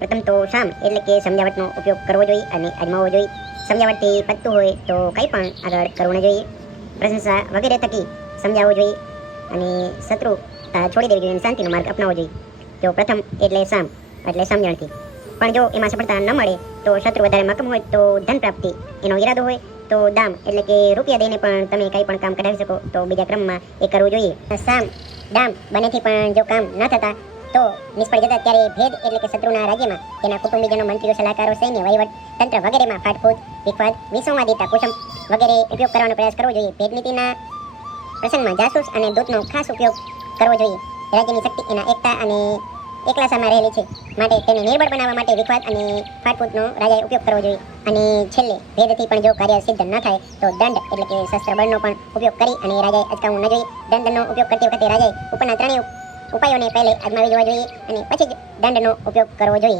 પ્રથમ તો સામ એટલે કે સમજાવટનો ઉપયોગ કરવો જોઈએ અને અજમાવવો જોઈએ. સમજાવટથી પતતું હોય તો કંઈ પણ આગળ કરવું ન જોઈએ. પ્રશંસા વગેરે થકી સમજાવવું જોઈએ અને શત્રુતા છોડી દેવી જોઈએ અને શાંતિનો માર્ગ અપનાવવો જોઈએ. જો પ્રથમ એટલે સામ એટલે સમજણથી, પણ જો એમાં સફળતા ન મળે તો શત્રુ વધારે મક્કમ હોય તો ધન પ્રાપ્તિ એનો ઈરાદો હોય તો દામ એટલે કે રૂપિયા દઈને પણ તમે કંઈ પણ કામ કઢાવી શકો તો બીજા ક્રમમાં એ કરવું જોઈએ. સામ દામ બંનેથી પણ જો કામ ન થતા તો નિષ્ફળ જતા ત્યારે ભેદ એટલે કે શત્રુના રાજ્યમાં તેના કુટુંબીજનો, મંત્રીઓ, સલાહકારો, સૈન્ય, વહીવટ તંત્ર વગેરેમાં ફાટફૂટ, વિખવાદ, વિસંવાદિતા, કુસમ વગેરે ઉપયોગ કરવાનો પ્રયાસ કરવો જોઈએ. ભેદ નીતિના પ્રસંગમાં જાસૂસ અને દૂતનો ખાસ ઉપયોગ કરવો જોઈએ. રાજ્યની શક્તિ એના એકતા અને એકલાસામાં રહેલી છે, માટે તેને નિર્બળ બનાવવા માટે વિખવાદ અને ફાટફૂટનો રાજાએ ઉપયોગ કરવો જોઈએ. અને છેલ્લે ભેદથી પણ જો કાર્ય સિદ્ધ ન થાય તો દંડ એટલે કે શસ્ત્ર બળનો પણ ઉપયોગ કરી અને રાજાએ અટકાવવું ન જોઈએ. દંડનો ઉપયોગ કરતી વખતે રાજાએ ઉપરના ત્રણેય ઉપાયોને પહેલે અજમાવી જોવા જોઈએ અને પછી જ દંડનો ઉપયોગ કરવો જોઈએ.